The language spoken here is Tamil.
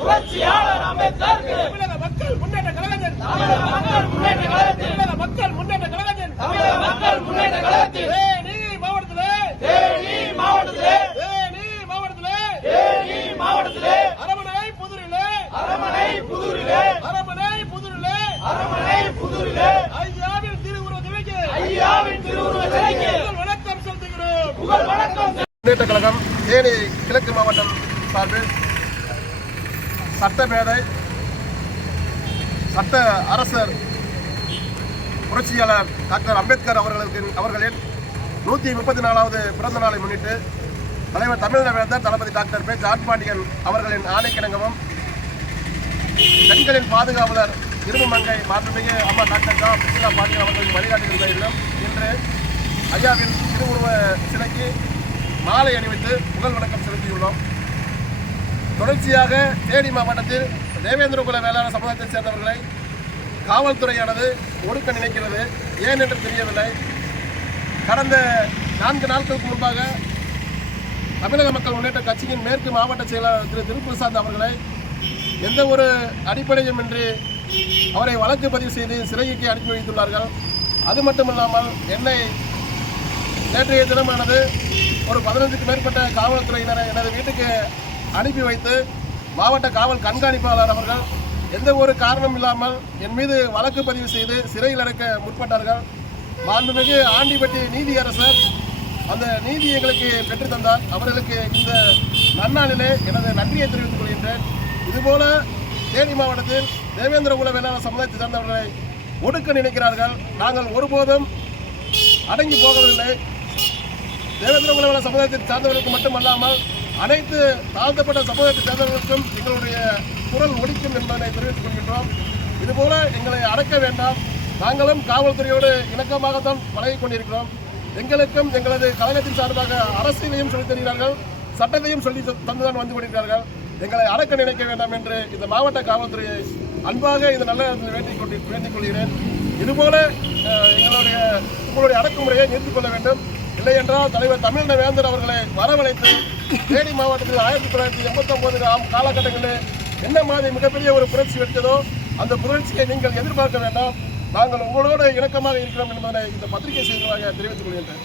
புரட்சியாளர் அம்பேத்கருக்கு தமிழக மக்கள் முன்னேற்ற கழகத்தின் தேனி மாவட்டத்திலே அரமனை புதூரிலே ஐயாவின் திருவுருவ சிலைக்கு வணக்கம் செலுத்துகிறோம். முன்னேற்ற கழகம் தேனி கிழக்கு மாவட்டம் சார்பில் சட்டமேதை சட்ட அரசர் புரட்சியாளர் டாக்டர் அம்பேத்கர் அவர்களின் 134வது பிறந்த நாளை முன்னிட்டு தலைவர் தமிழக தளபதி டாக்டர் பே. ஜான் பாண்டியன் அவர்களின் ஆணைக்கிணங்கவும் பெண்களின் பாதுகாவலர் இருமங்கை மாண்புமிகு அம்மா டாக்டர் சுஷிலா பாண்டியன் அவர்களின் வழிகாட்டுதலிலும் இன்று ஐயாவின் திருவுருவ சிலைக்கு மாலை அணிவித்து புகழ் வணக்கம் செலுத்தியுள்ளோம். தொடர்ச்சியாக தேனி மாவட்டத்தில் தேவேந்திரகுல வேளாண் சமுதாயத்தைச் சேர்ந்தவர்களை காவல்துறையானது ஒடுக்க நினைக்கிறது. ஏன் என்று தெரியவில்லை. கடந்த 4 நாட்களுக்கு முன்பாக தமிழக மக்கள் முன்னேற்ற கட்சியின் மேற்கு மாவட்ட செயலாளர் திரு திருப்பிரசாத் அவர்களை எந்த ஒரு அடிப்படையும் இன்றி அவரை வழக்கு பதிவு செய்து சிறைக்கு அனுப்பி வைத்துள்ளார்கள். அது மட்டுமில்லாமல் என்னை நேற்றைய தினமானது ஒரு 15க்கும் மேற்பட்ட காவல்துறையினரை எனது வீட்டுக்கு அனுப்பி வைத்து மாவட்ட காவல் கண்காணிப்பாளர் அவர்கள் எந்த ஒரு காரணம் இல்லாமல் என் மீது வழக்கு பதிவு செய்து சிறையில் அடைக்க முற்பட்டார்கள். மாண்புமிகு ஆண்டிப்பட்டி நீதியரசர் அந்த நீதி எங்களுக்கு பெற்றுத்தந்தார். அவர்களுக்கு இந்த நன்னாளிலே எனது நன்றியை தெரிவித்துக் கொள்கின்றேன். இதுபோல தேனி மாவட்டத்தில் தேவேந்திரகுல வேளாண் சமுதாயத்தை சேர்ந்தவர்களை ஒடுக்க நினைக்கிறார்கள். நாங்கள் ஒருபோதும் அடங்கி போகவில்லை. தேவேந்திரகுல வேளாண் சமுதாயத்தை சார்ந்தவர்களுக்கு மட்டுமல்லாமல் அனைத்து தாழ்த்தப்பட்ட சமுதாயத்தை சேர்ந்தவர்களுக்கும் எங்களுடைய குரல் ஒலிக்கும் என்பதை தெரிவித்துக் கொள்கின்றோம். இதுபோல எங்களை அடக்க வேண்டாம். நாங்களும் காவல்துறையோடு இணக்கமாகத்தான் பழகிக் கொண்டிருக்கிறோம். எங்களுக்கும் எங்களது கழகத்தின் சார்பாக அரசியலையும் சொல்லித் தருகிறார்கள், சட்டத்தையும் சொல்லி தந்துதான் வந்து கொண்டிருக்கிறார்கள். எங்களை அடக்க நினைக்க வேண்டாம் என்று இந்த மாவட்ட காவல்துறையை அன்பாக இந்த நல்ல வேண்டிக் கொள்கிறேன். இதுபோல உங்களுடைய அடக்குமுறையை நிறுத்திக் கொள்ள வேண்டும். இல்லை என்றால் தலைவர் தமிழக வேந்தர் அவர்களை வரவழைத்து தேனி மாவட்டத்தில் 1989 காலகட்டங்களில் என்ன மாதிரி மிகப்பெரிய ஒரு புரட்சி வெடித்ததோ அந்த புரட்சியை நீங்கள் எதிர்பார்க்க வேண்டாம். நாங்கள் உங்களோடு இணக்கமாக இருக்கிறோம் என்பதை இந்த பத்திரிகை செய்தியாக தெரிவித்துக் கொள்கின்றேன்.